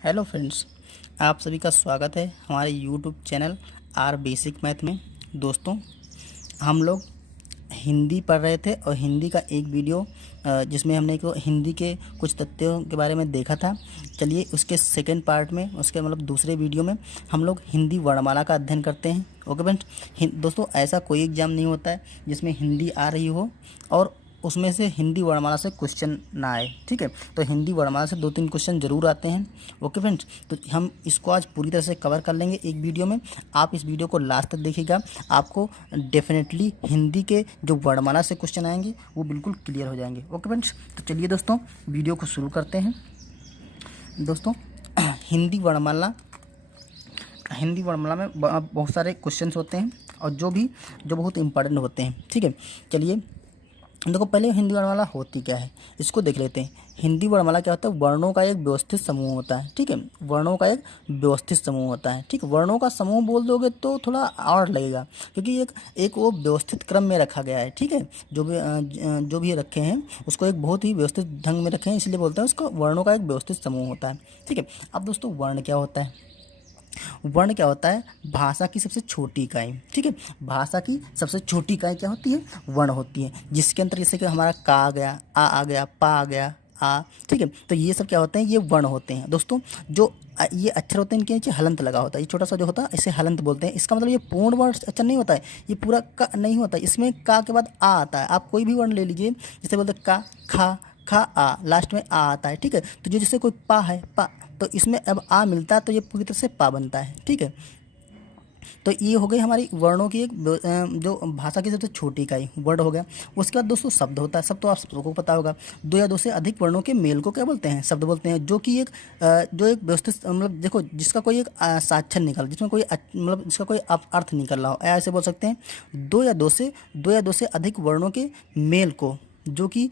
Hello friends, आप सभी का स्वागत है हमारे YouTube channel are basic math में। दोस्तों, हम लोग हिंदी पढ़ रहे थे और हिंदी का एक वीडियो जिसमें हमने को हिंदी के कुछ तथ्यों के बारे में देखा था। चलिए उसके सेकंड पार्ट में, उसके दूसरे वीडियो में हम लोग हिंदी वर्णमाला का अध्ययन करते हैं। ओके फ्रेंड्स, दोस्तों ऐसा कोई एग्जाम नहीं होता है जिसमें हिंदी आ रही हो और उसमें से हिंदी वर्णमाला से क्वेश्चन ना आए। ठीक है, तो हिंदी वर्णमाला से 2-3 क्वेश्चन ज़रूर आते हैं। ओके फ्रेंड्स, तो हम इसको आज पूरी तरह से कवर कर लेंगे एक वीडियो में। आप इस वीडियो को लास्ट तक देखिएगा, आपको डेफिनेटली हिंदी के जो वर्णमाला से क्वेश्चन आएंगे वो बिल्कुल क्लियर हो जाएंगे। ओके फ्रेंड्स, तो चलिए दोस्तों वीडियो को शुरू करते हैं। दोस्तों हिंदी वर्णमाला में बहुत सारे क्वेश्चंस होते हैं और जो बहुत इंपॉर्टेंट होते हैं। ठीक है, चलिए देखो पहले हिंदी वर्णमाला होती क्या है इसको देख लेते हैं। हिंदी वर्णमाला क्या होता है? वर्णों का एक व्यवस्थित समूह होता है। ठीक है, वर्णों का एक व्यवस्थित समूह होता है। ठीक, वर्णों का समूह बोल दोगे तो थोड़ा और लगेगा, क्योंकि एक वो व्यवस्थित क्रम में रखा गया है। ठीक है, जो भी रखे हैं उसको एक बहुत ही व्यवस्थित ढंग में रखे हैं, इसलिए बोलते हैं उसको वर्णों का एक व्यवस्थित समूह होता है। ठीक है, अब दोस्तों वर्ण क्या होता है? वर्ण क्या होता है? भाषा की सबसे छोटी इकाई। ठीक है, भाषा की सबसे छोटी इकाई क्या होती है? वर्ण होती है, जिसके अंतर जैसे कि हमारा का आ गया, आ गया, पा आ गया, आ। ठीक है, तो ये सब क्या होते हैं? ये वर्ण होते हैं। दोस्तों जो ये अक्षर होते हैं इनके नीचे हलंत लगा होता है, ये छोटा सा जो होता है इसे हलंत बोलते हैं। इसका मतलब ये पूर्ण वर्ण अक्षर नहीं होता है, ये पूरा का नहीं होता है, इसमें का के बाद आ आता है। आप कोई भी वर्ण ले लीजिए, जैसे बोलते का, खा आ, लास्ट में आ आता है। ठीक है, तो जो जैसे कोई पा है, पा, तो इसमें अब आ मिलता है तो ये पूरी तरह से पा बनता है। ठीक है, तो ये हो गई हमारी वर्णों की एक जो भाषा की सबसे छोटी इकाई वर्ड हो गया। उसके बाद दोस्तों शब्द होता है। शब्द तो आप सबको पता होगा, 2 या 2 से अधिक वर्णों के मेल को क्या बोलते हैं? शब्द बोलते हैं। जो कि जो एक व्यवस्थित देखो जिसका कोई एक साक्षर निकल, जिसमें कोई जिसका कोई अर्थ निकल रहा हो, ऐसे बोल सकते हैं। 2 या 2 से अधिक वर्णों के मेल को जो कि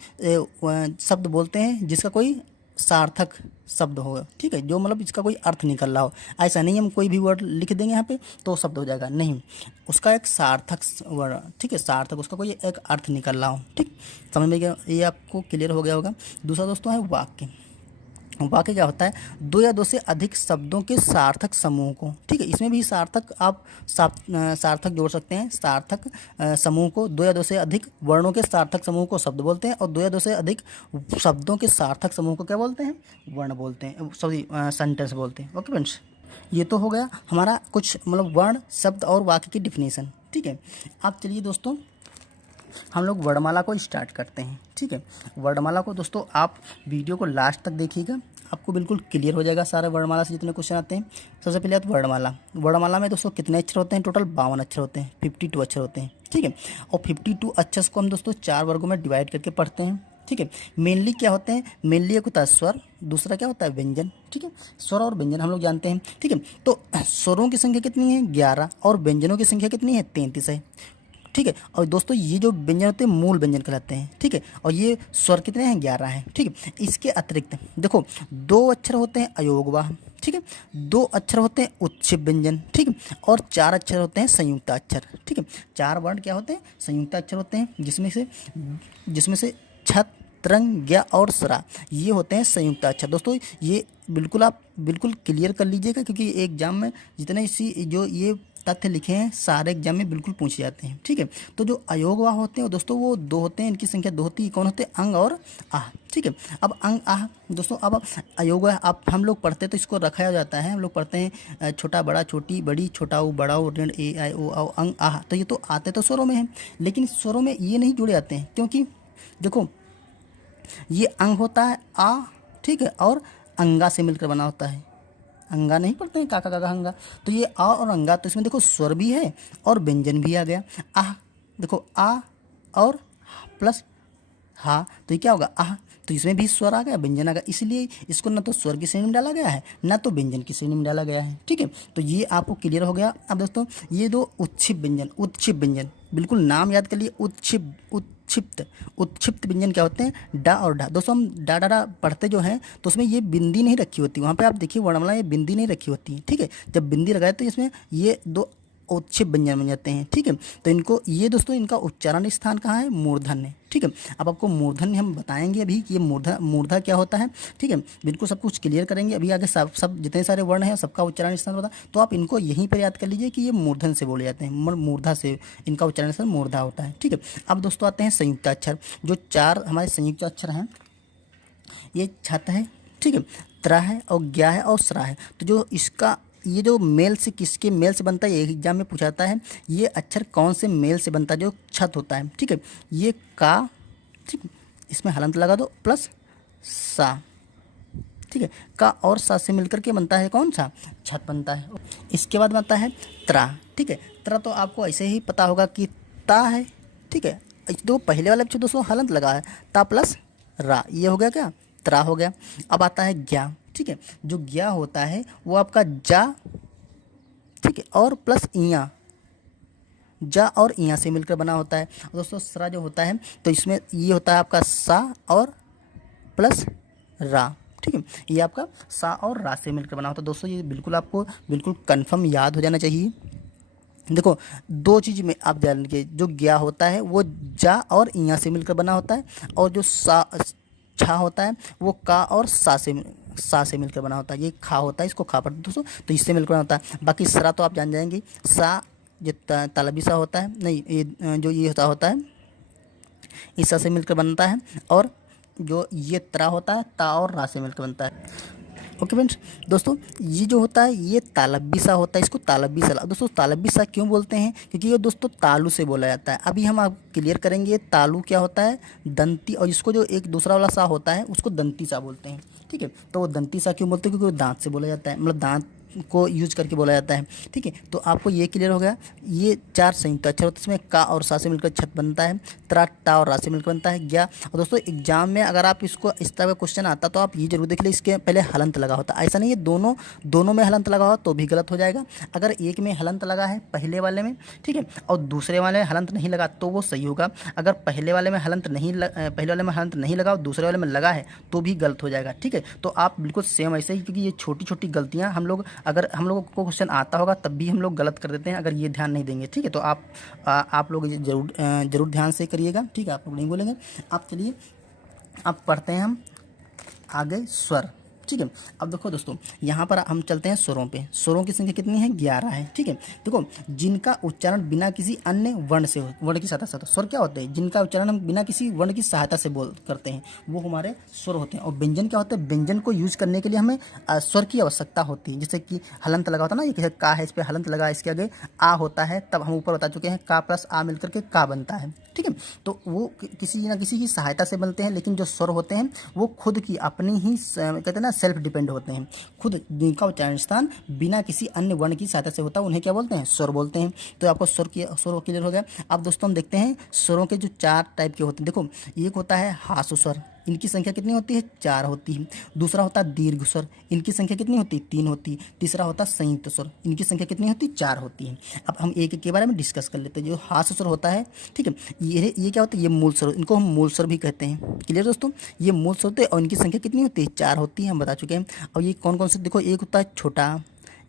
शब्द बोलते हैं, जिसका कोई सार्थक शब्द होगा। ठीक है, जो इसका कोई अर्थ निकल रहा हो। ऐसा नहीं हम कोई भी वर्ड लिख देंगे यहाँ पे तो शब्द हो जाएगा, नहीं, उसका एक सार्थक वर्ड। ठीक है, सार्थक, उसका कोई एक अर्थ निकल रहा हो। ठीक, समझ में गया? ये आपको क्लियर हो गया होगा। दूसरा दोस्तों है वाक्य। वाक्य क्या होता है? 2 या 2 से अधिक शब्दों के सार्थक समूह को। ठीक है, इसमें भी सार्थक आप सार्थक जोड़ सकते हैं। सार्थक समूह को 2 या 2 से अधिक वर्णों के सार्थक समूह को शब्द बोलते हैं, और 2 या 2 से अधिक शब्दों के सार्थक समूह को क्या बोलते हैं? वर्ण बोलते हैं, सॉरी सेंटेंस बोलते हैं। ओके फ्रेंड्स, ये तो हो गया हमारा कुछ वर्ण, शब्द और वाक्य की डिफिनेशन। ठीक है, अब चलिए दोस्तों हम लोग वर्णमाला को स्टार्ट करते हैं। ठीक है, वर्णमाला को दोस्तों आप वीडियो को लास्ट तक देखिएगा, आपको बिल्कुल क्लियर हो जाएगा सारे वर्णमाला से जितने क्वेश्चन आते हैं। सबसे पहले आप वर्णमाला में दोस्तों कितने अक्षर होते हैं? टोटल 52 अक्षर होते हैं, 52 अक्षर होते हैं। ठीक है, और 52 अक्षर को हम दोस्तों 4 वर्गों में डिवाइड करके पढ़ते हैं। ठीक है, मेनली क्या होते हैं? मेनली एक होता है स्वर, दूसरा क्या होता है? व्यंजन। ठीक है, स्वर और व्यंजन हम लोग जानते हैं। ठीक है, तो स्वरों की संख्या कितनी है? 11, और व्यंजनों की संख्या कितनी है? 33 है। ठीक है, और दोस्तों ये जो व्यंजन होते हैं मूल व्यंजन कहलाते हैं। ठीक है, और ये स्वर कितने हैं? 11 हैं। ठीक है, इसके अतिरिक्त देखो 2 अक्षर होते हैं अयोगवाह। ठीक है, 2 अक्षर होते हैं उत्क्षेप व्यंजन। ठीक है, और 4 अक्षर होते हैं संयुक्त अक्षर। ठीक है, 4 वर्ण क्या होते हैं? संयुक्त अक्षर होते हैं, जिसमें से छत, तरंग, ज्ञ और सरा, ये होते हैं संयुक्त अक्षर। दोस्तों ये आप बिल्कुल क्लियर कर लीजिएगा, क्योंकि एग्जाम में जितने जो ये तथ्य लिखे हैं सारे एग्जाम में बिल्कुल पूछे जाते हैं। ठीक है, तो जो अयोगवाह होते हैं दोस्तों वो 2 होते हैं, इनकी संख्या 2 होती है। कौन होते हैं? अंग और आह। ठीक है, अब अंग आह दोस्तों, अब अयोगवाह आप हम लोग पढ़ते हैं तो इसको रखा जाता है। हम लोग पढ़ते हैं छोटा बड़ा, छोटी बड़ी, छोटा ऊ बड़ा ऊ, ऋण ए आई ओ औ, अंग आह, तो ये तो आते तो स्वरों में हैं, लेकिन स्वरों में ये नहीं जुड़े जाते हैं, क्योंकि देखो ये अंग होता है आ। ठीक है, और अंगा से मिलकर बना होता है। अंगा नहीं पढ़ते हैं, काका काका अंगा, तो ये आ और अंगा, तो इसमें देखो स्वर भी है और व्यंजन भी आ गया। आह, देखो आ और प्लस हा, तो ये क्या होगा? आह, तो इसमें भी स्वर आ गया, व्यंजन आ गया, इसलिए इसको ना तो स्वर की श्रेणी में डाला गया है, ना तो व्यंजन की श्रेणी में डाला गया है। ठीक है, तो ये आपको क्लियर हो गया। अब दोस्तों ये 2 उत्क्षिप्त व्यंजन, बिल्कुल नाम याद कर लिए, उत्क्षिप्त व्यंजन क्या होते हैं? डा और ढा। दोस्तों हम डा डा डा पढ़ते जो हैं तो उसमें ये बिंदी नहीं रखी होती, वहाँ पे आप देखिए वर्णमाला ये बिंदी नहीं रखी होती है। ठीक है, जब बिंदी लगाए तो इसमें ये 2 औच्छिक व्यंजन बन जाते हैं। ठीक है, तो इनको ये दोस्तों इनका उच्चारण स्थान कहाँ है, मूर्धन्य है। ठीक है, अब आपको मूर्धन्य हम बताएंगे अभी कि ये मूर्धा क्या होता है। ठीक है, बिल्कुल सब कुछ क्लियर करेंगे अभी आगे। सब जितने सारे वर्ण हैं सबका उच्चारण स्थान होता है, तो आप इनको यहीं पर याद कर लीजिए कि ये मूर्धन से बोले जाते हैं, मूर्धा से इनका उच्चारण स्थान मूर्धा होता है। ठीक है, अब दोस्तों आते हैं संयुक्ताक्षर। जो 4 हमारे संयुक्ताक्षर हैं, ये छत है, ठीक है, त्रा है और ज्ञा है और स्रा है। तो जो इसका ये जो मेल से किसके मेल से बनता है, ये एग्जाम में पूछा जाता है, ये अक्षर कौन से मेल से बनता है, जो छत होता है। ठीक है, ये का, ठीक, इसमें हलंत लगा दो प्लस सा। ठीक है, का और सा से मिलकर के बनता है कौन सा, छत बनता है। इसके बाद बनता है त्रा। ठीक है, त्रा तो आपको ऐसे ही पता होगा कि ता है। ठीक है, दो पहले वाले में दोस्तों हलंत लगा है, ता प्लस रा, ये हो गया क्या, त्रा हो गया। अब आता है ज्ञा। ठीक है, जो ज्ञा होता है वो आपका जा, ठीक है, और प्लस इया, जा और इया से मिलकर बना होता है। दोस्तों सरा जो होता है तो इसमें ये होता है आपका सा और प्लस रा। ठीक है, ये आपका सा और रा से मिलकर बना होता है। दोस्तों ये बिल्कुल आपको बिल्कुल कन्फर्म याद हो जाना चाहिए। देखो 2 चीज़ में आप ध्यान रखिए, जो ज्ञा होता है वो जा और इया से मिलकर बना होता है, और जो सा छा होता है वो का और सा से मिलकर बना होता है। ये खा होता है, इसको खा पढ़ते दोस्तों, तो इससे मिलकर बना होता है। बाकी सरा तो आप जान जाएंगे, सा जो तालबी सा होता है, नहीं ये जो ये होता है इस सा से मिलकर बनता है, और जो ये त्रा होता है ता और रा से मिलकर बनता है। ओके फ्रेंड्स, दोस्तों ये जो होता है ये तालबी सा होता है, इसको तालबी सा। दोस्तों तालबी सा क्यों बोलते हैं, क्योंकि ये दोस्तों तालू से बोला जाता है। अभी हम आप क्लियर करेंगे तालू क्या होता है, दंती, और इसको जो एक दूसरा वाला सा होता है उसको दंती सा बोलते हैं। ठीक है, तो वो दंती सा क्यों बोलते हैं, क्योंकि वो दांत से बोला जाता है, मतलब दांत को यूज करके बोला जाता है। ठीक है, तो आपको ये क्लियर हो गया। ये 4 संयुक्त अक्षर होते हैं, इसमें का और सा से मिलकर छत बनता है, त्रा टा और रा से मिलकर बनता है ज्ञा। और दोस्तों एग्जाम में अगर आप इसको इस तरह का क्वेश्चन आता तो आप ये जरूर देख ले, इसके पहले हलंत लगा होता। ऐसा नहीं है दोनों में हलंत लगा हो तो भी गलत हो जाएगा। अगर एक में हलंत लगा है पहले वाले में, ठीक है, और दूसरे वाले में हलंत नहीं लगा तो वो सही होगा। अगर पहले वाले में हलंत नहीं लगा और दूसरे वाले में लगा है तो भी गलत हो जाएगा। ठीक है, तो आप बिल्कुल सेम ऐसे ही, क्योंकि ये छोटी छोटी गलतियाँ अगर हम लोगों को क्वेश्चन आता होगा तब भी हम लोग गलत कर देते हैं, अगर ये ध्यान नहीं देंगे। ठीक है, तो आप लोग ये जरूर ध्यान से करिएगा। ठीक है, आप लोग नहीं बोलेंगे। आप चलिए अब पढ़ते हैं हम आगे स्वर। ठीक है, अब देखो दोस्तों यहाँ पर हम चलते हैं स्वरों पे। स्वरों की संख्या कितनी है, 11 है। ठीक है, देखो जिनका उच्चारण बिना किसी अन्य वर्ण की सहायता से होता है। स्वर क्या होते हैं, जिनका उच्चारण हम बिना किसी वर्ण की सहायता से करते हैं, वो हमारे स्वर होते हैं। और व्यंजन क्या होते हैं, व्यंजन को यूज करने के लिए हमें स्वर की आवश्यकता होती है। जैसे कि हलंत लगा होता है ना, ये का है, इस पर हलंत लगा, इसके आगे आ होता है, तब हम ऊपर बता चुके हैं का प्लस आ मिलकर के का बनता है। ठीक है, तो वो किसी न किसी की सहायता से बनते हैं, लेकिन जो स्वर होते हैं वो खुद की अपनी ही कहते हैं ना सेल्फ डिपेंड होते हैं। खुद जिनका उच्चारण स्थान बिना किसी अन्य वर्ण की सहायता से होता है उन्हें क्या बोलते हैं, स्वर बोलते हैं। तो आपको स्वर क्लियर हो गया। अब दोस्तों हम देखते हैं स्वरों के जो 4 टाइप के होते हैं। देखो एक होता है हासु स्वर, इनकी संख्या कितनी होती है, 4 होती है। दूसरा होता है दीर्घ स्वर, इनकी संख्या कितनी होती है, 3 होती है। तीसरा होता है संयुक्त स्वर, इनकी संख्या कितनी होती है, 4 होती है। अब हम एक के बारे में डिस्कस कर लेते हैं। जो हास्य स्वर होता है, ठीक है, ये क्या होता है, ये मूल स्वर, इनको हम मूल स्वर भी कहते हैं। क्लियर दोस्तों, ये मूल स्वर होते हैं और इनकी संख्या कितनी होती है, 4 होती है, हम बता चुके हैं। अब ये कौन कौन से, देखो एक होता है छोटा,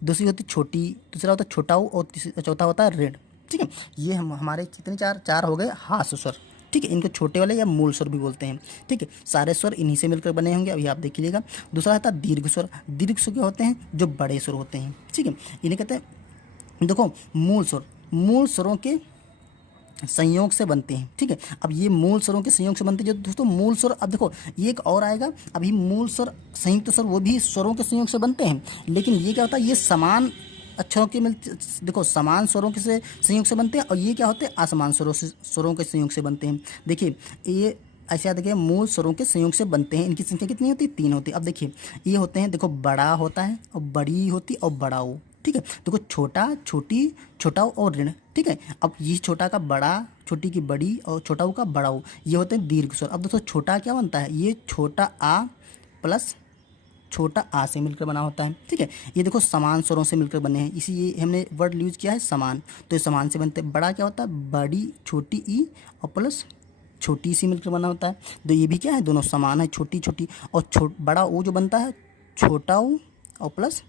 दूसरी होती है छोटी, तीसरा होता है छोटा और चौथा होता है ऋण। ठीक है, ये हमारे कितने 4 हो गए हास्य स्वर। ठीक है, इनको छोटे वाले या मूल स्वर भी बोलते हैं। ठीक है, सारे स्वर इन्हीं से मिलकर बने होंगे, अभी आप देख लीजिएगा। दूसरा आता है दीर्घ स्वर। दीर्घ स्वर क्या होते हैं, जो बड़े स्वर होते हैं। ठीक है, इन्हें कहते हैं, देखो मूल स्वर, मूल स्वरों के संयोग से बनते हैं। ठीक है, अब ये मूल स्वरों के संयोग से बनते हैं जो दोस्तों मूल स्वर। अब देखो ये एक और आएगा, अभी मूल स्वर संयुक्त स्वर वो भी स्वरों के संयोग से बनते हैं, लेकिन ये क्या होता है, ये समान अक्षरों के देखो समान स्वरों के से संयोग से बनते हैं, और ये क्या होते हैं, असमान स्वरों के संयोग से बनते हैं। देखिए ये ऐसे याद रखिए, मूल स्वरों के संयोग से बनते हैं। इनकी संख्या कितनी होती है, 3 होती है। अब देखिए ये होते हैं, देखो बड़ा होता है और बड़ी होती है और बड़ाऊ। ठीक है, देखो छोटा, छोटी, छोटाऊ और ऋण। ठीक है, अब ये छोटा का बड़ा, छोटी की बड़ी और छोटाऊ का बड़ाऊ, ये होते हैं दीर्घ स्वर। अब दोस्तों छोटा क्या बनता है, ये छोटा आ प्लस छोटा आ से मिलकर बना होता है। ठीक है, ये देखो समान स्वरों से मिलकर बने हैं, इसी ये हमने वर्ड यूज किया है समान, तो ये समान से बनते हैं। बड़ा क्या होता है, बड़ी छोटी ई और प्लस छोटी सी मिलकर बना होता है। तो ये भी क्या है, दोनों समान है, छोटी छोटी। और बड़ा ओ जो बनता है छोटा ऊ और प्लस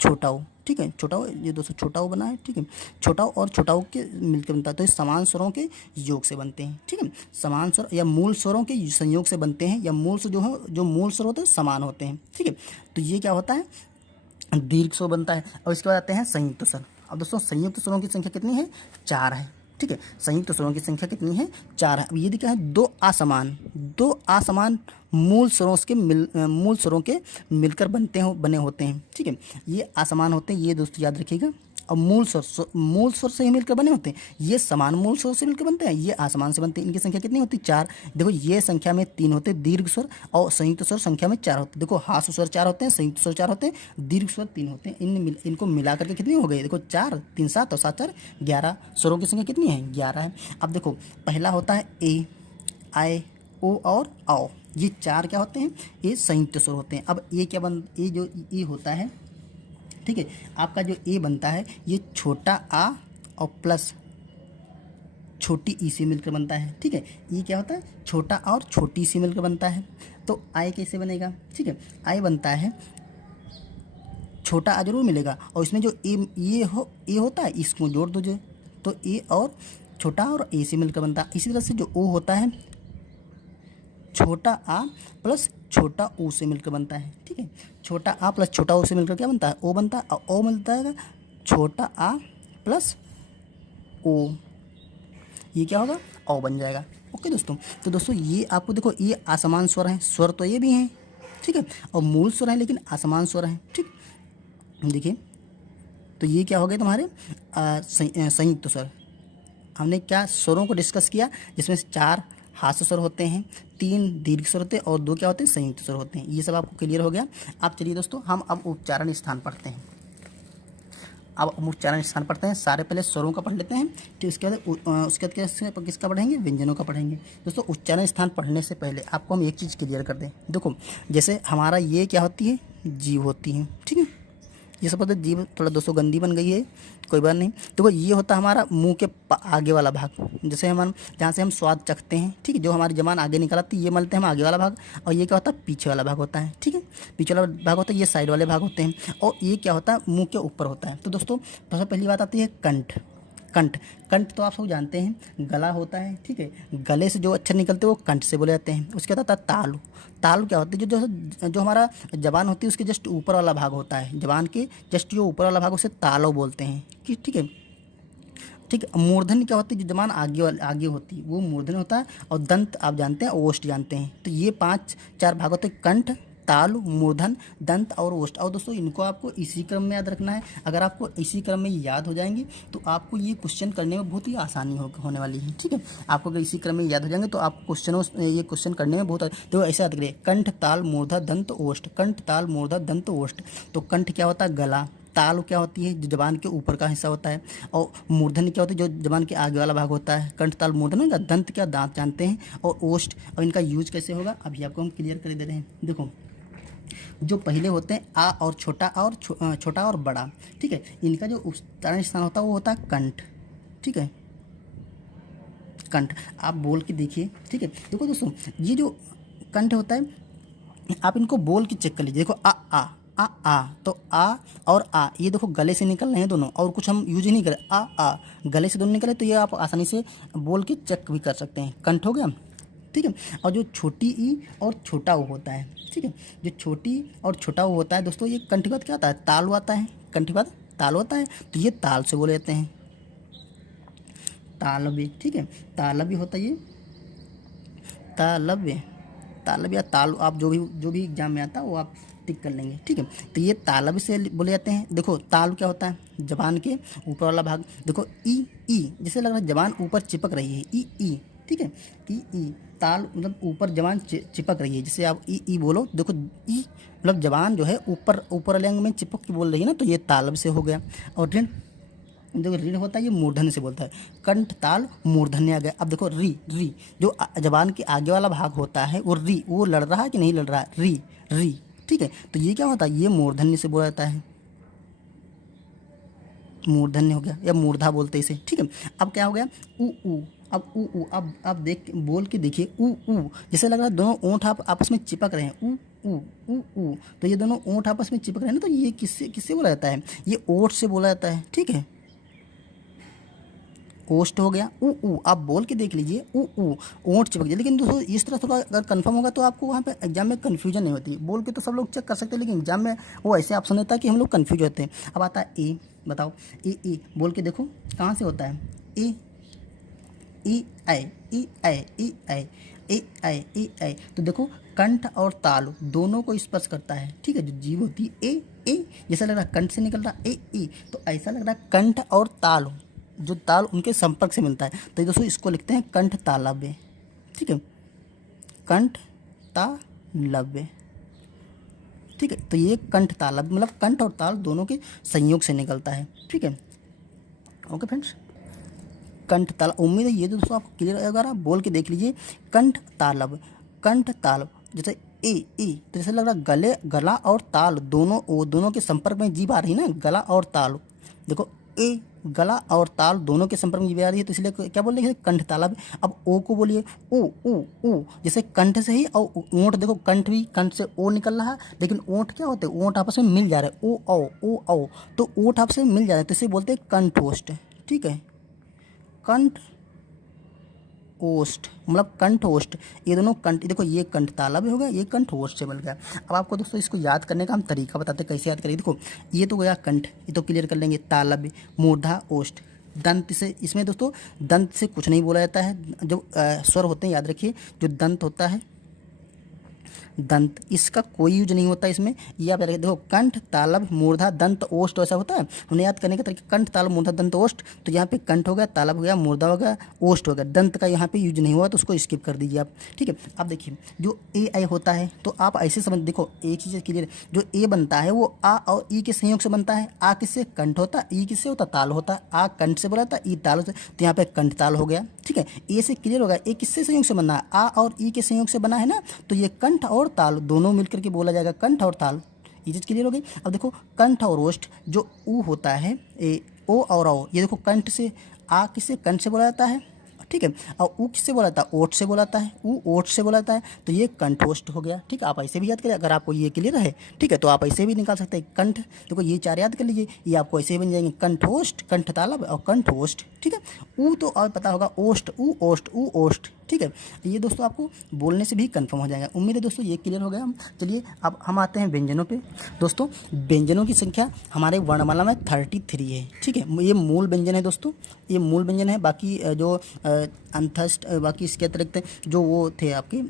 छोटा ऊ। ठीक है, छोटा ओ ये दोस्तों छोटा ओ बना है, ठीक है, छोटा ओ और छोटा ओ के मिलकर बनता है, तो ये समान स्वरों के योग से बनते हैं, ठीक है, समान स्वर या मूल स्वरों के संयोग से बनते हैं, या मूल स्वर जो है, जो मूल स्वर होते हैं समान होते हैं, ठीक है। तो ये क्या होता है, दीर्घ स्वर बनता है। और इसके बाद आते हैं संयुक्त स्वर। अब दोस्तों संयुक्त स्वरों की संख्या कितनी है, 4 है, ठीक है, संयुक्त स्वरों की संख्या कितनी है, 4 है। अब ये क्या है, दो आसमान मूल स्वरों के मूल स्वरों के मिलकर बने होते हैं, ठीक है, ये असमान होते हैं, ये दोस्तों याद रखिएगा। और मूल स्वर से ही मिलकर बने होते हैं, ये समान मूल स्वर से मिलकर बनते हैं, ये आसमान से बनते हैं। इनकी संख्या कितनी होती है, 4। देखो ये संख्या में 3 होते हैं दीर्घ स्वर, और संयुक्त स्वर संख्या में 4 होते हैं। देखो हास्य स्वर 4 होते हैं, संयुक्त स्वर 4 होते हैं, दीर्घ स्वर 3 होते हैं। इनको मिला करके कितनी हो गई, देखो 4 3 7 और 7 4 11 स्वरों की संख्या कितनी है, 11 है। अब देखो पहला होता है ए, आए, ओ और आओ, ये 4 क्या होते हैं, ये संयुक्त स्वर होते हैं। अब ये ये जो ए होता है, ठीक है, आपका जो ए बनता है ये छोटा आ और प्लस छोटी ई से मिलकर बनता है, ठीक है, ये क्या होता है, छोटा और छोटी से मिलकर बनता है। तो आई कैसे बनेगा, ठीक है, आई बनता है छोटा आ जरूर मिलेगा, और इसमें जो ए होता है इसको जोड़ दो जो, तो ए और छोटा और ए से मिलकर बनता है। इसी तरह से जो ओ होता है छोटा आ प्लस छोटा ओ से मिलकर बनता है, ठीक है, छोटा आ प्लस छोटा ओ से मिलकर क्या बनता है, ओ बनता है, और ओ मिलता है छोटा आ प्लस ओ, ये क्या होगा, ओ बन जाएगा। ओके दोस्तों, तो दोस्तों ये आपको देखो ये असमान स्वर हैं, स्वर तो ये भी हैं, ठीक है, और मूल स्वर हैं लेकिन असमान स्वर हैं, ठीक, देखिए। तो ये क्या हो गए तुम्हारे संयुक्त स्वर। हमने क्या स्वरों को डिस्कस किया, जिसमें से 4 हास्य स्वर होते हैं, 3 दीर्घ स्वर होते हैं, और 2 क्या होते हैं, संयुक्त स्वर होते हैं। ये सब आपको क्लियर हो गया। अब चलिए दोस्तों हम अब उच्चारण स्थान पढ़ते हैं। अब उच्चारण स्थान पढ़ते हैं, सारे पहले स्वरों का पढ़ लेते हैं, ठीक, उसके बाद किसका पढ़ेंगे, व्यंजनों का पढ़ेंगे। दोस्तों उच्चारण स्थान पढ़ने से पहले आपको हम एक चीज़ क्लियर कर दें। देखो जैसे हमारा ये क्या होती है, जीभ होती है, ठीक है, ये सब पता है, जीभ थोड़ा दोस्तों गंदी बन गई है, कोई बात नहीं। देखो ये होता है हमारा मुंह के आगे वाला भाग, जैसे हम जहाँ से हम स्वाद चखते हैं, ठीक है, जो हमारी जबान आगे निकल आती है ये मलते हैं हम आगे वाला भाग, और ये क्या होता है, पीछे वाला भाग होता है, ठीक है, पीछे वाला भाग होता है, ये साइड वाले भाग होते हैं, और ये क्या होता है, मुंह के ऊपर होता है। तो दोस्तों सबसे पहली बात आती है कंठ। कंठ कंठ तो आप सब जानते हैं गला होता है, ठीक है, गले से जो अक्षर निकलते हैं वो कंठ से बोले जाते हैं। उसके बाद आता है तालु। तालु क्या होती है, जो हमारा जबान होती है उसके जस्ट ऊपर वाला भाग होता है, जबान के जस्ट जो ऊपर वाला भाग उसे तालु बोलते हैं, कि ठीक है, ठीक है। मूर्धन्य क्या होती है, जो जबान आगे होती है वो मूर्धन्य होता है। और दंत आप जानते हैं, ओष्ठ जानते हैं। तो ये 4 भाग होते हैं, कंठ, तालु, मूर्धन, दंत और ओष्ठ। और दोस्तों इनको आपको इसी क्रम में याद रखना है। अगर आपको इसी क्रम में याद हो जाएंगे तो आपको ये क्वेश्चन करने में बहुत ही आसानी होने वाली है, ठीक है। आपको अगर इसी क्रम में याद हो जाएंगे तो आप ये क्वेश्चन करने में बहुत, तो ऐसे याद करिए, कंठ, ताल, मूर्धा, दंत, ओष्ठ, कंठ, ताल, मूर्धा, दंत, ओष्ठ। तो कंठ क्या होता है, गला। ताल क्या होती है, जो जबान के ऊपर का हिस्सा होता है। और मूर्धन्य क्या होती है, जो जबान के आगे वाला भाग होता है। कंठ, ताल, मूर्धन्य का दंत क्या, दांत जानते हैं। और ओष्ठ, और इनका यूज कैसे होगा अभी आपको हम क्लियर कर दे रहे हैं। देखो जो पहले होते हैं आ और छोटा और बड़ा, ठीक है, इनका जो उच्चारण स्थान होता है वो होता है कंठ, ठीक है, कंठ। आप बोल के देखिए, ठीक है। देखो दोस्तों ये जो कंठ होता है आप इनको बोल के चेक कर लीजिए। देखो आ, तो आ और आ ये देखो गले से निकल रहे हैं दोनों, और कुछ हम यूज ही नहीं करें, आ गले से दोनों निकले, तो ये आप आसानी से बोल के चेक भी कर सकते हैं। कंठ हो गया, ठीक है। और जो छोटी ई और छोटा ओ होता है, ठीक है, जो छोटी और छोटा ओ होता है दोस्तों, ये कंठ के बाद क्या आता है, तालु आता है। कंठ के बाद तालु आता है, तो ये ताल से बोले जाते हैं, तालव्य, ठीक है, तालव्य होता है ये, तालव्य या ताल, आप जो भी एग्जाम में आता है वो आप टिक कर लेंगे, ठीक है। तो ये तालव्य से बोले जाते हैं। देखो तालु क्या होता है, जबान के ऊपर वाला भाग। देखो ई जैसे लग रहा है जबान ऊपर चिपक रही है, ई, ठीक है, ई ताल मतलब ऊपर जबान चिपक रही है। जैसे आप ई बोलो, देखो ई मतलब जबान जो है ऊपर वाले अंग में चिपक के बोल रही है ना, तो ये तालव्य से हो गया। और ऋण, देखो ऋण होता है ये मूर्धन्य से बोलता है, कंठ, ताल, मूर्धन्य आ गया। अब देखो री जो जबान के आगे वाला भाग होता है वो वो लड़ रहा है कि नहीं लड़ रहा है, री, ठीक है। तो ये क्या होता है, ये मूर्धन्य से बोला जाता है, मूर्धन्य हो गया, या मूर्धा बोलते हैं इसे, ठीक है। अब क्या हो गया, ऊ, अब ऊ अब आप बोल के देखिए, ऊ जैसे लग रहा है दोनों ओंठ आप आपस में चिपक रहे हैं, ऊ ऊ ऊ। तो ये दोनों ओंठ आपस में चिपक रहे हैं ना, तो ये किससे किससे बोला जाता है, ये ओठ से बोला जाता है। ठीक है, ओष्ठ हो गया। ऊ ऊ आप बोल के देख लीजिए, ऊ ऊ ओंठ चिपक जाए। लेकिन दोस्तों इस तरह थोड़ा अगर कंफर्म होगा तो आपको वहाँ पे एग्जाम में कन्फ्यूजन नहीं होती। बोल के तो सब लोग चेक कर सकते हैं, लेकिन एग्जाम में वो ऐसे ऑप्शन होता है कि हम लोग कन्फ्यूज होते हैं। अब आता है ए, बताओ ए बोल के देखो कहाँ से होता है। ए ई आई ई आई ई आई ए आई ई आई। तो देखो कंठ और ताल दोनों को स्पर्श करता है। ठीक है, जो जीव होती है ए जैसा लग रहा है कंठ से निकल रहा है ए, तो ऐसा लग रहा है कंठ और ताल, जो ताल उनके संपर्क से मिलता है। तो ये दोस्तों इसको लिखते हैं कंठ तालव्य। ठीक है, कंठ तालव्य। ठीक है, तो ये कंठ तालव्य मतलब कंठ और ताल दोनों के संयोग से निकलता है। ठीक है, ओके फ्रेंड्स, कंठ ताल। उम्मीद है ये दोस्तों आपको क्लियर है। अगर आप बोल के देख लीजिए कंठ तालव्य, कंठ ताल जैसे ए तो जैसे लग रहा गले, गला और ताल दोनों के संपर्क में जीभ आ रही है ना, गला और ताल। देखो ए गला और ताल दोनों के संपर्क में जीभ आ रही है, तो इसलिए क्या बोल रहे हैं कंठ तालव्य। अब ओ को बोलिए ओ ऊ ऊ, जैसे कंठ से ही और ओंठ, देखो कंठ भी कंठ से ओ निकल रहा है, लेकिन ओंठ क्या होते हैं, ओंठ आपस में मिल जा रहे हैं, ओ औ, तो ओंठ आपस में मिल जा रहे हैं, तो इसे बोलते हैं कंठोष्ठ। ठीक है, कंठ ओष्ठ मतलब कंठ ओष्ठ, ये दोनों कंठ। देखो ये कंठ तालव्य हो गया, ये कंठ ओष्ठ से बन गया। अब आपको दोस्तों इसको याद करने का हम तरीका बताते हैं कैसे याद करेंगे। देखो ये तो गया कंठ, ये तो क्लियर कर लेंगे, तालव्य, मूर्धा, ओष्ठ, दंत से। इसमें दोस्तों दंत से कुछ नहीं बोला जाता है, जो स्वर होते हैं याद रखिए, जो दंत होता है दंत, इसका कोई यूज नहीं होता इसमें। ये आप देखो कंठ तालव्य मूर्धा दंत ओष्ठ ऐसा होता है। हमने याद करने का तरीका कंठ तालव्य मूर्धा दंत ओष्ठ, तो यहाँ पे कंठ हो गया, तालव्य हो गया, मूर्धा हो गया, ओष्ठ हो गया, दंत का यहाँ पे यूज नहीं हुआ, तो उसको स्किप कर दीजिए आप। ठीक है, अब देखिए जो ए आई होता है, तो आप ऐसे समझ, देखो एक चीज़ क्लियर, जो ए बनता है वो आ और ई के संयोग से बनता है। आ किससे, कंठ होता है, ई किससे होता, ताल होता है। आ कंठ से बोला था, ई ताल से, तो यहाँ पे कंठ ताल हो गया। ठीक है, ए से क्लियर होगा, ए किससे संयोग से बना है, आ और ई के संयोग से बना है ना, तो ये कंठ और ताल दोनों मिलकर के बोला जाएगा कंठ और ताल। ये चीज़ क्लियर हो गई। अब देखो कंठ और ओष्ठ, जो ऊ होता है ए ओ और औ, ये देखो कंठ से, आ किससे, कंठ से बोला जाता है। ठीक है, और ऊ किससे बोला जाता है, ओठ से बोला जाता है, ऊ ओठ से बोला जाता है, तो ये कंठोष्ठ हो गया। ठीक है, आप ऐसे भी याद करिए, अगर आपको ये क्लियर है। ठीक है, तो आप ऐसे भी निकाल सकते हैं कंठ। देखो ये चार याद कर लीजिए, ये आपको ऐसे ही बन जाएंगे, कंठोष्ठ, कंठ तालव्य और कंठोष्ठ। ठीक है, ऊ तो और पता होगा, ओष्ठ, ऊ ओष्ठ, ऊ ओष्ठ। ठीक है, ये दोस्तों आपको बोलने से भी कंफर्म हो जाएगा। उम्मीद है दोस्तों ये क्लियर हो गया। हम चलिए अब हम आते हैं व्यंजनों पे। दोस्तों व्यंजनों की संख्या हमारे वर्णमाला में 33 है। ठीक है, ये मूल व्यंजन है दोस्तों, ये मूल व्यंजन है। बाकी जो अंतस्थ, बाकी इसके अतिरिक्त जो वो थे आपके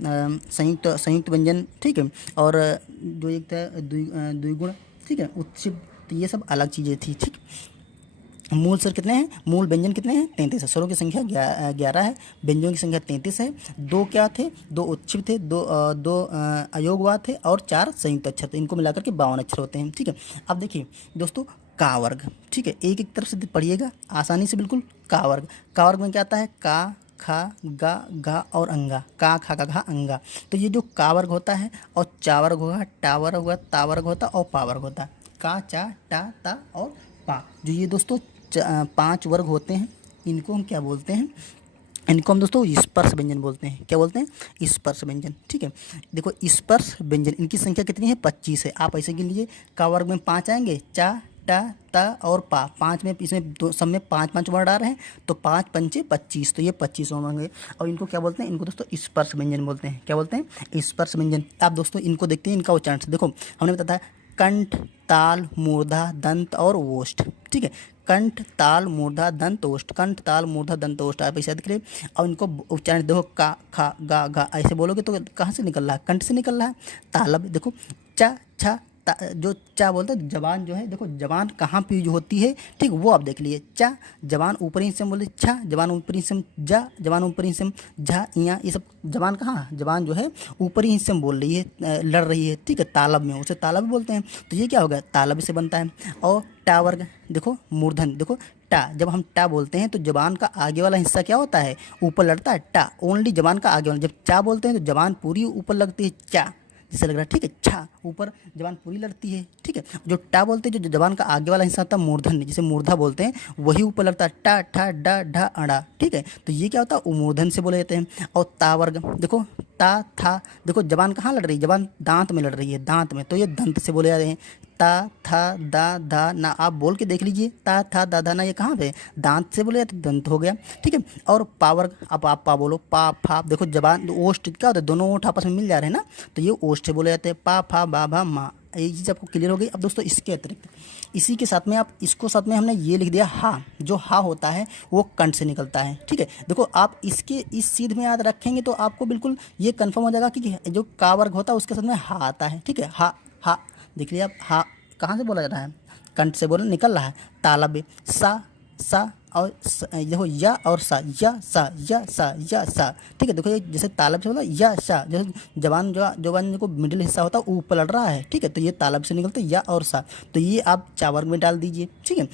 संयुक्त व्यंजन। ठीक है, और जो एक था द्विगुण, ठीक है, उत्क्षिप्त, तो ये सब अलग चीज़ें थी। ठीक, मूल स्वर कितने हैं, मूल व्यंजन कितने हैं, 33 है। स्वरों की संख्या 11 है, व्यंजनों की संख्या 33 है। दो क्या थे, दो उच्छिष्ट थे, दो अयोगवाद थे और 4 संयुक्त अक्षर थे। इनको मिलाकर के 52 अक्षर होते हैं। ठीक है, अब देखिए दोस्तों का वर्ग। ठीक है, एक एक तरफ से पढ़िएगा आसानी से बिल्कुल। का वर्ग, का वर्ग में क्या आता है, का खा गा घा और अंगा, का खा का घा अंगा। तो ये जो का वर्ग होता है और चा वर्ग होगा, टा वर्ग होगा, ता वर्ग होता और पा वर्ग होता है। का चा टा ता और पा, जो ये दोस्तों 5 वर्ग होते हैं, इनको हम क्या बोलते हैं, इनको हम दोस्तों स्पर्श व्यंजन बोलते हैं। क्या बोलते हैं, स्पर्श व्यंजन। ठीक है, देखो स्पर्श व्यंजन, इनकी संख्या कितनी है, 25 है। आप ऐसे गिन लीजिए, का वर्ग में 5 आएंगे, चा टा ता और पा, 5 में, इसमें सब में 5 वर्ड आ रहे हैं, तो 5 पंचे 25, तो ये 25 होंगे। और इनको क्या बोलते हैं, इनको दोस्तों स्पर्श व्यंजन बोलते हैं। क्या बोलते हैं, स्पर्श व्यंजन। आप दोस्तों इनको देखते हैं, इनका उच्चारण देखो, हमने बताया कंठ ताल मूर्धा दंत और ओष्ठ। ठीक है, कंठ ताल मूर्धा दंत ओष्ठ, कंठ ताल मूर्धा दंत ओष्ठ, आप ऐसे याद करिए। और इनको उच्चारण देखो, का खा गा घा ऐसे बोलोगे तो कहाँ से निकल रहा है, कंठ से निकल रहा है। तालव्य देखो, चा छा, जो चा बोलते हैं, जबान जो है, देखो जबान कहाँ पे यूज होती है, ठीक, वो आप देख लिए। चा जबान ऊपरी हिस्से में बोले, छा जबान ऊपरी हिस्से में, जा जबान ऊपरी हिस्से में, झा इया, ये सब जबान कहाँ, जबान जो है ऊपरी हिस्से में बोल रही है, लड़ रही है। ठीक है, तालव्य में, उसे तालव्य बोलते हैं। तो ये क्या होगा, तालव्य से बनता है। और टा वर्ग देखो, मूर्धन देखो, टा, जब हम टा बोलते हैं तो जबान का आगे वाला हिस्सा क्या होता है, ऊपर लड़ता है। टा ओनली जबान का आगे वाला, जब चा बोलते हैं तो जबान पूरी ऊपर लगती है, चा जैसे लग रहा है। ठीक है, छा ऊपर जबान पूरी लड़ती है। ठीक है। ठीक है। जो टा बोलते हैं, जो जबान का आगे वाला हिस्सा होता है मूर्धन, जिसे मूर्धा बोलते हैं, वही ऊपर लगता है, टा ठा डा ढा अड़ा, ठीक है। तो ये क्या होता है, वो मूर्धन से बोले जाते हैं। और ता वर्ग देखो, ता था, देखो जबान कहाँ लड़ रही है, जबान दांत में लड़ रही है, दांत में, तो ये दंत से बोले जाते हैं। ता था दा धा ना, आप बोल के देख लीजिए, ता था दा धा ना, ये कहाँ पे, दांत से बोले जाते, दंत हो गया, ठीक है। और पावर, अब आप पा बोलो, पा फा, देखो जबान ओष्ठ क्या होता है, दोनों ओठ आपस में मिल जा रहे हैं ना, तो ये ओष्ठ से बोले जाते हैं। पा फा बा भा मा, ये चीज़ आपको क्लियर हो गई। अब दोस्तों इसके अतिरिक्त, इसी के साथ में आप इसको साथ में हमने ये लिख दिया हा, जो हा होता है वो कंठ से निकलता है, ठीक है। देखो आप इसके इस सीध में याद रखेंगे तो आपको बिल्कुल ये कंफर्म हो जाएगा कि जो का वर्ग होता है उसके साथ में हा आता है, ठीक है। हा हा देख लिया आप, हा कहाँ से बोला जा रहा है, कंठ से बोला निकल रहा है। तालब सा और देखो या और सा, या सा या सा या सा, ठीक है। देखो ये जैसे तालब से बोला या सा, जैसे जबान जो मिडिल हिस्सा होता है वो ऊपर लड़ रहा है, ठीक है, तो ये तालब से निकलते या और सा, तो ये आप चा वर्ग में डाल दीजिए, ठीक है।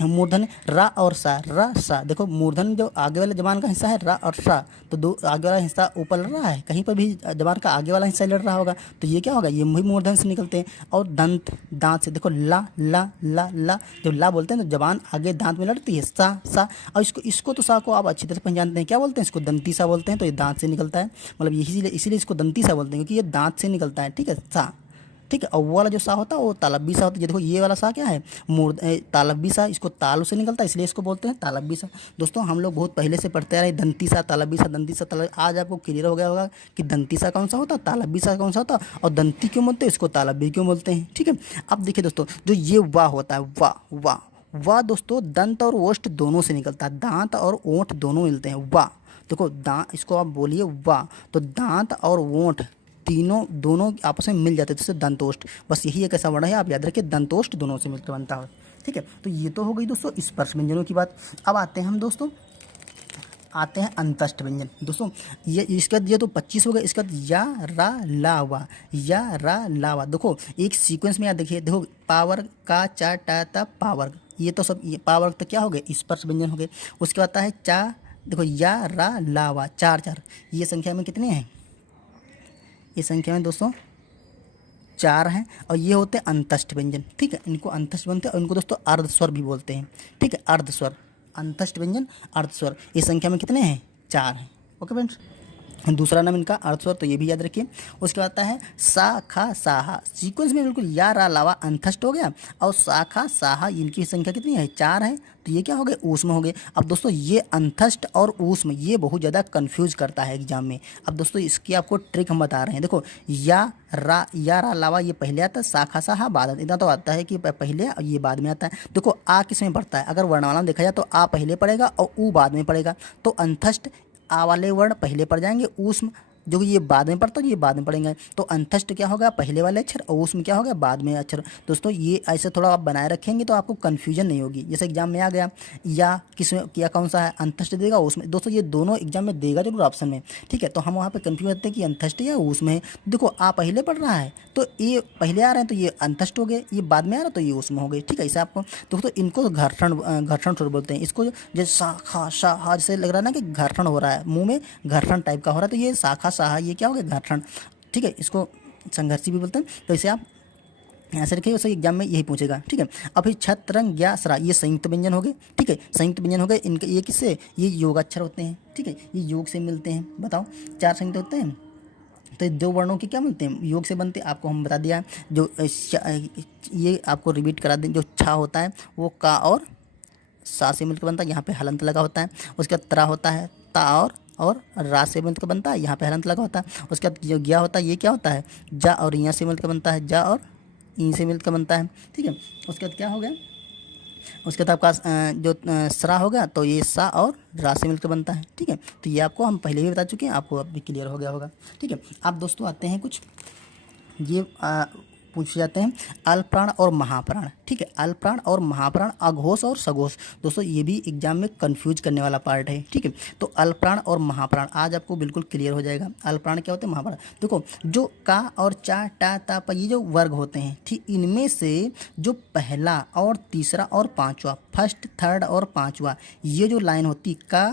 मूर्धन रा और सा, रा सा, देखो मूर्धन जो आगे वाले जबान का हिस्सा है रा और सा, तो दो आगे वाला हिस्सा ऊपर लड़ रहा है, कहीं पर भी जबान का आगे वाला हिस्सा लड़ रहा होगा, तो ये क्या होगा, ये भी मूर्धन से निकलते हैं। और दंत, दांत से, देखो ला ला ला ला, जब ला बोलते हैं तो जबान आगे दांत में लड़ती है, सा। और इसको तो सा को आप अच्छी तरह से पहचानते हैं, क्या बोलते हैं इसको, दंती सा बोलते हैं, तो ये दांत से निकलता है, मतलब इसीलिए इसको दंती सा बोलते हैं क्योंकि ये दांत से निकलता है, ठीक है, सा, ठीक है। और वो वाला जो सा होता है वो तालब्बी सा होता है। ये देखो ये वाला सा क्या है, तालब्बी सा, इसको तालु से निकलता है इसलिए इसको बोलते हैं तालब्बी सा। दोस्तों हम लोग बहुत पहले से पढ़ते आ रहे हैं दंती सा, तालब्बी सा, दंती सा, तालब्बी, आज आपको क्लियर हो गया होगा कि दंती सा कौन सा होता है, तालब्बी सा कौन सा होता है, और दंती क्यों बोलते हैं, इसको तालब्बी क्यों बोलते हैं, ठीक है। अब देखिए दोस्तों, जो ये वाह होता है, वाह वाह वाह दोस्तों, दंत और ओष्ठ दोनों से निकलता है, दांत और ओंठ दोनों मिलते हैं, वाह। देखो दांत, इसको आप बोलिए वाह, तो दांत और ओंठ तीनों दोनों आपस में मिल जाते हैं, जैसे दंतोष्ठ, बस यही एक ऐसा वर्ण है, आप याद रखिए, दंतोष्ठ दोनों से मिलकर बनता है, ठीक है। तो ये तो हो गई दोस्तों स्पर्श व्यंजनों की बात। अब आते हैं हम दोस्तों, आते हैं अंतस्थ व्यंजन। दोस्तों ये इसका ये तो 25 हो गए, इसका या रा ला हुआ, या रा ला हुआ, देखो एक सीक्वेंस में याद देखिए, देखो पावर का चा टा ता पावर, ये तो सब ये पावर तो क्या हो गए, स्पर्श व्यंजन हो गए। उसके बाद आता है चा, देखो या रा ला हुआ, चार, ये संख्या में कितने हैं, ये संख्या में दोस्तों 4 हैं, और ये होते हैं अंतस्थ व्यंजन, ठीक है। इनको अंतस्थ बनते हैं और इनको दोस्तों अर्धस्वर भी बोलते हैं, ठीक है, अर्धस्वर, अंतस्थ व्यंजन अर्धस्वर, ये संख्या में कितने हैं, 4 हैं, ओके फ्रेंड्स। दूसरा नाम इनका अर्धस्वर, तो ये भी याद रखिए। उसके बाद आता है सा खा साहा, सीक्वेंस में बिल्कुल या रा लावा अंतस्थ हो गया, और सा खा साहा इनकी संख्या कितनी है, 4 है, तो ये क्या हो गए, ऊष्म हो गए। अब दोस्तों ये अंतस्थ और ऊष्म ये बहुत ज़्यादा कंफ्यूज करता है एग्जाम में। अब दोस्तों इसकी आपको ट्रिक हम बता रहे हैं, देखो या रा लावा ये पहले आता है, सा खा साहा बाद आता है, इतना तो आता है कि पहले और ये बाद में आता है। देखो आ किस में पड़ता है, अगर वर्णमाला में देखा जाए तो आ पहले पड़ेगा और ऊ बाद में पड़ेगा, तो अंतस्थ आ वाले वर्ण पहले पड़ जाएंगे, ऊष्म जो ये बाद में पढ़ता है ये बाद में पढ़ेंगे, तो अंतस्थ क्या होगा, पहले वाले अक्षर, और ऊष्म क्या होगा, बाद में अक्षर। दोस्तों ये ऐसे थोड़ा आप बनाए रखेंगे तो आपको कन्फ्यूजन नहीं होगी। जैसे एग्जाम में आ गया या किस में क्या कौन सा है, अंतस्थ देगा ऊष्म, दोस्तों ये दोनों एग्जाम में देगा जरूर ऑप्शन में, ठीक है। तो हम वहाँ पे कन्फ्यूज होते हैं कि अंतस्थ या ऊष्म है। देखो आ पहले पढ़ रहा है तो ये पहले आ रहे हैं तो ये अंतस्थ हो गए, ये बाद में आ रहा है तो ये ऊष्म हो गए, ठीक है। ऐसे आपको दोस्तों इनको घर्षण स्वर बोलते हैं। इसको जैसे शाखा शाह जैसे लग रहा है ना कि घर्षण हो रहा है, मुंह में घर्षण टाइप का हो रहा है, तो ये शाखा शाह ये क्या हो गया, घर्षण, ठीक है। इसको संघर्षी भी बोलते हैं। तो इसे आप ऐसे रखिए, वैसे एग्जाम में यही पूछेगा, ठीक है। अब फिर छत रंग ज्ञा सरा, ये संयुक्त व्यंजन हो गए, ठीक है, संयुक्त व्यंजन हो गए। इनके ये किससे, ये योगाक्षर होते हैं, ठीक है, ये योग से मिलते हैं। बताओ 4 संयुक्त होते हैं, तो ये 2 वर्णों के क्या मिलते हैं, योग से बनते हैं, आपको हम बता दिया। जो ये आपको रिपीट करा दें, जो छा होता है वो का और सा से मिलकर बनता है, यहाँ पे हलंत लगा होता है। उसके बाद त्रा होता है, ता और रा से मिलकर बनता है, यहाँ पे हलंत लगा होता है। उसके बाद जो ज्ञा होता है ये क्या होता है, जा और यहाँ से मिलकर बनता है, जा और ई से मिलकर बनता है, ठीक है। उसके बाद क्या हो गया, उसके बाद आपका जो सरा होगा तो ये सा और रा से मिलकर बनता है, ठीक है। तो ये आपको हम पहले भी बता चुके हैं, आपको अब भी क्लियर हो गया होगा, ठीक है। अब दोस्तों आते हैं कुछ ये पूछे जाते हैं अल्पप्राण और महाप्राण, ठीक है। अल्पप्राण और महाप्राण, अघोष और सघोष, दोस्तों ये भी एग्जाम में कंफ्यूज करने वाला पार्ट है, ठीक है। तो अल्पप्राण और महाप्राण आज आपको बिल्कुल क्लियर हो जाएगा। अल्पप्राण क्या होते हैं, महाप्राण, देखो जो का और चा टा ता पा ये जो वर्ग होते हैं, ठीक, इनमें से जो पहला और तीसरा और पांचवा, फर्स्ट थर्ड और पांचवा, ये जो लाइन होती का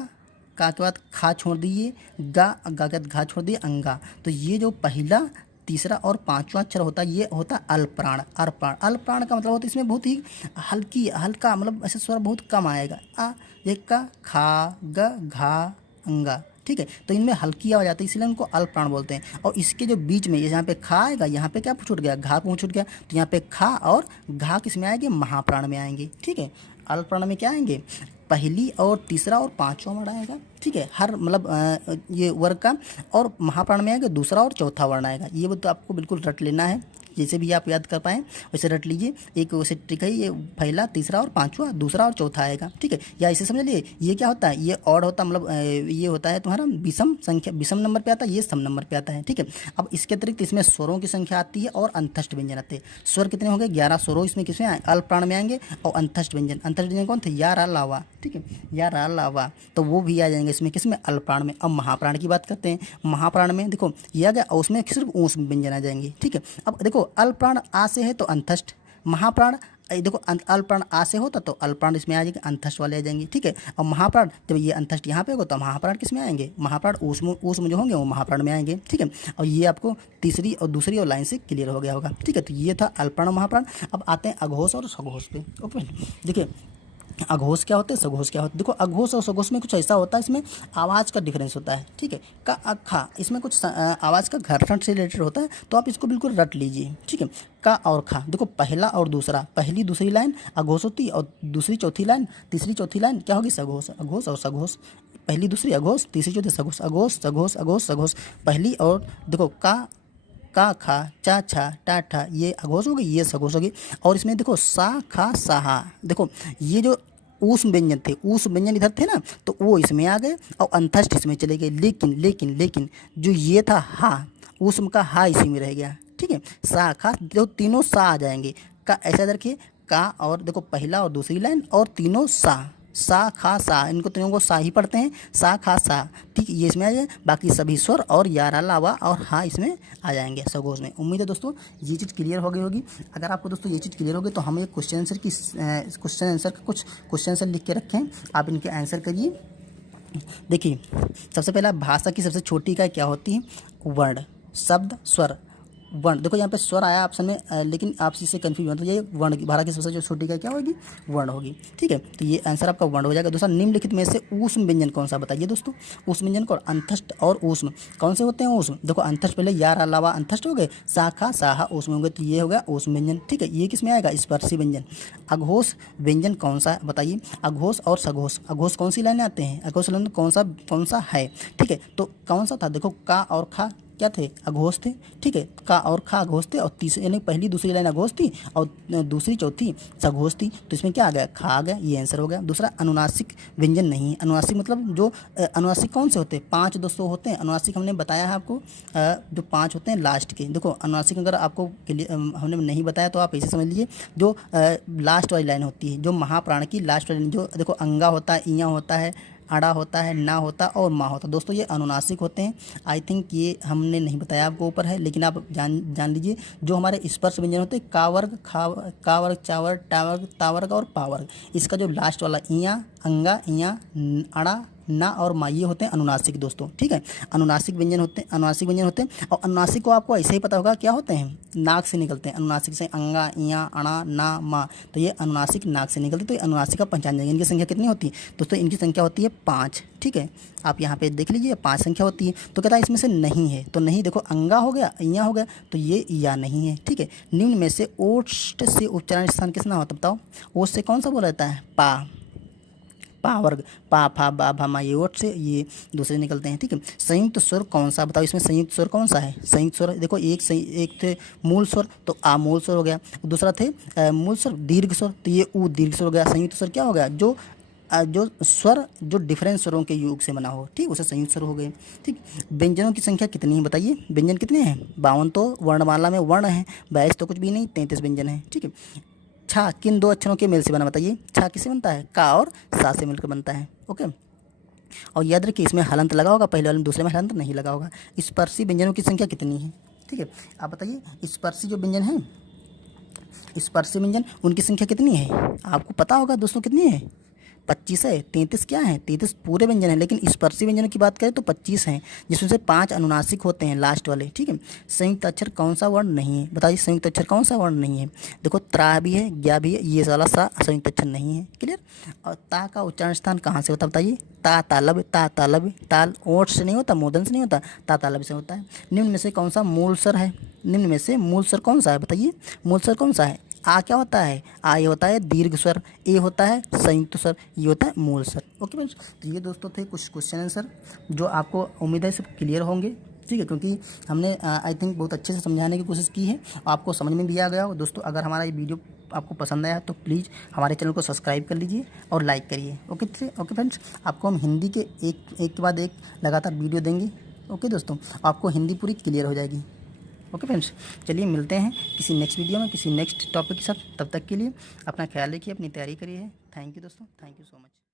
के बाद खा छोड़ दिए, गा के बाद घा छोड़ दिए अंगा, तो ये जो पहला तीसरा और पांचवा अक्षर होता है ये होता है अल्पप्राण। अल्पप्राण, अल्पप्राण का मतलब होता है इसमें बहुत ही हल्का मतलब ऐसे स्वर बहुत कम आएगा। ये का, खा, ग, घा, अंगा, ठीक है। तो इनमें हल्की आवाज आती है इसलिए उनको अल्पप्राण बोलते हैं। और इसके जो बीच में ये यहाँ पे खा आएगा, यहाँ पे क्या छूट गया, घा को छूट गया, तो यहाँ पे खा और घा किस में आएंगे, महाप्राण में आएंगे, ठीक है। अल्पप्राण में क्या आएंगे, पहली और तीसरा और पांचवा वर्ण आएगा, ठीक है, हर मतलब ये वर्ग का। और महाप्राण में आएगा दूसरा और चौथा वर्ण आएगा। ये तो आपको बिल्कुल रट लेना है, जैसे भी आप याद कर पाएँ वैसे रट लीजिए। एक वैसे ट्रिक है, ये पहला, तीसरा और पांचवा, दूसरा और चौथा आएगा, ठीक है। या इसे समझ लिए, ये क्या होता है, ये ऑड होता है, मतलब ये होता है तुम्हारा विषम संख्या, विषम नंबर पे आता है, ये सम नंबर पे आता है, ठीक है। अब इसके अतिरिक्त इसमें स्वरों की संख्या आती है और अंतस्थ व्यंजन आते हैं। स्वर कितने होंगे, 11 स्वरों इसमें किसमें आए, अल्पप्राण में आएंगे। और अंतस्थ व्यंजन कौन थे, या, रा, लावा, ठीक है, या, रा, लावा, तो वो भी आ जाएंगे इसमें किसमें, अल्पप्राण में। अब महाप्राण की बात करते हैं। महाप्राण में देखो ये आ गया और उसमें सिर्फ ऊष्म व्यंजन आ जाएंगे, ठीक है। अब देखो अल्पप्राण आ से है तो अंतस्थ, महाप्राण देखो अल्पप्राण आ से होता तो अल्पप्राण इसमें आ जाएंगे, अंतस्थ वाले आ जाएंगे, ठीक है। और महाप्राण जब ये अंतस्थ यहाँ पे होगा तो महाप्राण किस में आएंगे, महाप्राण ऊष्म जो होंगे वो महाप्राण में आएंगे, ठीक है। और ये आपको तीसरी और दूसरी और लाइन से क्लियर हो गया होगा, ठीक है। तो ये था अल्पप्राण महाप्राण। अब आते हैं अघोष और सघोष पे, ओके। देखिए अघोष क्या होते हैं, सघोष क्या होते हैं। देखो अघोष और सघोष में कुछ ऐसा होता है, इसमें आवाज़ का डिफरेंस होता है, ठीक है। का, खा, इसमें कुछ आवाज़ का घर्षण से रिलेटेड होता है, तो आप इसको बिल्कुल रट लीजिए, ठीक है। का और खा, देखो पहला और दूसरा, पहली दूसरी लाइन अघोष होती है और दूसरी चौथी लाइन, तीसरी चौथी लाइन क्या होगी, सघोष। अघोष और सघोष, पहली दूसरी अघोष, तीसरी चौथी सघोष, अघोष सघोष अघोष सघोष। पहली और देखो का, खा, चा, छा, टा, ठा, ये अघोष होगी, ये सघोष होगी। और इसमें देखो सा, खा, साहा, देखो ये जो ऊष्म व्यंजन थे, ऊष्म व्यंजन इधर थे ना, तो वो इसमें आ गए और अंतस्थ इसमें चले गए। लेकिन जो ये था हा, ऊष्म का हा इसी में रह गया, ठीक है। सा, खा, जो तीनों सा आ जाएंगे। का ऐसा रखिए, का और देखो पहला और दूसरी लाइन और तीनों सा, खा, सा, इनको तीनों को सा ही पढ़ते हैं, सा, खा, सा, ठीक, ये इसमें आ जाए। बाकी सभी स्वर और यारा, लावा और हा इसमें आ जाएंगे सघोष में। उम्मीद है दोस्तों ये चीज़ क्लियर हो गई होगी। अगर आपको दोस्तों ये चीज़ क्लियर होगी तो हम एक क्वेश्चन आंसर की कुछ क्वेश्चन आंसर लिख के रखें, आप इनके आंसर करिए। देखिए सबसे पहला, भाषा की सबसे छोटी इकाई क्या होती है, वर्ण, शब्द, स्वर, वर्ण। देखो यहाँ पे स्वर आया ऑप्शन में, लेकिन आप इससे कन्फ्यूज मत, तो ये वर्ण की, भारत की सबसे जो छोटी इकाई क्या होगी, वर्ण होगी, ठीक है। तो ये आंसर आपका वर्ण हो जाएगा। दूसरा, निम्नलिखित में से ऊष्म व्यंजन कौन सा बताइए दोस्तों। ऊष्म व्यंजन को अंतस्थ और ऊष्म कौन से होते हैं, ऊष्म। देखो अंतस्थ पहले यार, अलावा अंतस्थ हो गए, शाखा, साहा ऊष्म हो गए, तो ये हो गया ऊष्म व्यंजन, ठीक है। ये किस में आएगा, स्पर्शी व्यंजन। अघोष व्यंजन कौन सा बताइए, अघोष और सघोष। अघोष कौन सी लाइन आते हैं, अघोष लाइन कौन सा है, ठीक है। तो कौन सा था, देखो का और खा क्या थे, अघोष थे, ठीक है। का और खा अघोष थे और तीसरी यानी पहली दूसरी लाइन अघोष थी और दूसरी चौथी सघोष थी, तो इसमें क्या आ गया, खा आ गया, ये आंसर हो गया। दूसरा, अनुनासिक व्यंजन नहीं है। अनुनासिक मतलब जो अनुनासिक कौन से होते हैं, 5 दोस्तों होते हैं अनुनासिक, हमने बताया है आपको, जो 5 होते हैं लास्ट के। देखो अनुनासिक अगर आपको हमने नहीं बताया तो आप ऐसे समझ लीजिए, जो लास्ट वाली लाइन होती है, जो महाप्राण की लास्ट वाली, जो देखो अंगा होता है, इया होता है, अड़ा होता है, ना होता और माँ होता, दोस्तों ये अनुनासिक होते हैं। आई थिंक ये हमने नहीं बताया आपको ऊपर है, लेकिन आप जान लीजिए। जो हमारे स्पर्श व्यंजन होते हैं, का वर्ग, का वर्ग, चा वर्ग, टा वर्ग, ता वर्ग और पा वर्ग, इसका जो लास्ट वाला इया, अंगा, इया, अड़ा, ना और मा, ये होते हैं अनुनासिक दोस्तों, ठीक है। अनुनासिक व्यंजन होते हैं। और अनुनासिक को आपको ऐसे ही पता होगा क्या होते हैं, नाक से निकलते हैं। अनुनासिक से अंगा, इया, अणा, ना, मा, तो ये अनुनासिक नाक से निकलते, तो ये अनुनासिक का पहचान जाएंगे। इनकी संख्या कितनी होती है दोस्तों, इनकी संख्या होती है 5, ठीक है। आप यहाँ पे देख लीजिए 5 संख्या होती है। तो कहता है इसमें से नहीं है, तो नहीं, देखो अंगा हो गया, इया हो गया, तो ये या नहीं है, ठीक है। निम्न में से ओष्ठ से उच्चारण स्थान किसना होता बताओ, ओष्ठ से कौन सा बोला जाता है, पा वर्ग, पा, फा, बा, भा, मा, ये ओठ से ये दूसरे निकलते हैं, ठीक है। संयुक्त स्वर कौन सा बताओ, इसमें संयुक्त स्वर कौन सा है, संयुक्त स्वर देखो एक थे मूल स्वर, तो आ मूल स्वर हो गया। दूसरा थे मूल स्वर दीर्घ स्वर, तो ये ऊ दीर्घ स्वर हो गया। संयुक्त स्वर क्या हो गया, जो स्वर जो डिफरेंट स्वरों के योग से बना हो, ठीक, उसे संयुक्त स्वर हो गए, ठीक। व्यंजनों की संख्या कितनी है बताइए, व्यंजन कितने हैं, 52 तो वर्णमाला में वर्ण है, 22 तो कुछ भी नहीं, 33 व्यंजन है, ठीक है। छा किन 2 अक्षरों के मेल से बना बताइए, छा किससे बनता है, का और सा से मिलकर बनता है, ओके। और याद रखिए इसमें हलंत लगा होगा, पहले वाले में, दूसरे में हलंत नहीं लगा होगा। स्पर्शी व्यंजनों की संख्या कितनी है, ठीक है। आप बताइए स्पर्शी जो व्यंजन है, स्पर्शी व्यंजन उनकी संख्या कितनी है, आपको पता होगा दोस्तों कितनी है, 25 है, 33 क्या है, 33 पूरे व्यंजन है, लेकिन स्पर्शी व्यंजनों की बात करें तो 25 हैं, जिसमें से 5 अनुनासिक होते हैं लास्ट वाले, ठीक है। संयुक्त अक्षर कौन सा वर्ण नहीं है, बताइए संयुक्त अक्षर कौन सा वर्ण नहीं है। देखो त्रा भी है, ज्ञा भी है, ये वाला सा संयुक्त अक्षर नहीं है, क्लियर। और ता का उच्चारण स्थान कहाँ से होता है बताइए, ता तालब, ता तालब, ताल ओठ से नहीं होता, मूर्धन से नहीं होता, ता तालब से होता है। निम्न में से कौन सा मूल स्वर है, निम्न में से मूल स्वर कौन सा है बताइए, मूल स्वर कौन सा है। आ क्या होता है, आ ये होता है दीर्घ स्वर, ए होता है संयुक्त स्वर, ये होता है मूल स्वर। ओके फ्रेंड्स, तो ये दोस्तों थे कुछ क्वेश्चन आंसर जो आपको उम्मीद है सब क्लियर होंगे, ठीक है, क्योंकि हमने आई थिंक बहुत अच्छे से समझाने की कोशिश की है, आपको समझ में भी आ गया हो। दोस्तों अगर हमारा ये वीडियो आपको पसंद आया तो प्लीज़ हमारे चैनल को सब्सक्राइब कर लीजिए और लाइक करिए। ओके फ्रेंड्स, आपको हम हिंदी के एक के बाद एक लगातार वीडियो देंगे। ओके दोस्तों, आपको हिंदी पूरी क्लियर हो जाएगी। ओके फ्रेंड्स, चलिए मिलते हैं किसी नेक्स्ट वीडियो में किसी नेक्स्ट टॉपिक के साथ। तब तक के लिए अपना ख्याल रखिए, अपनी तैयारी करिए। थैंक यू दोस्तों, थैंक यू सो मच।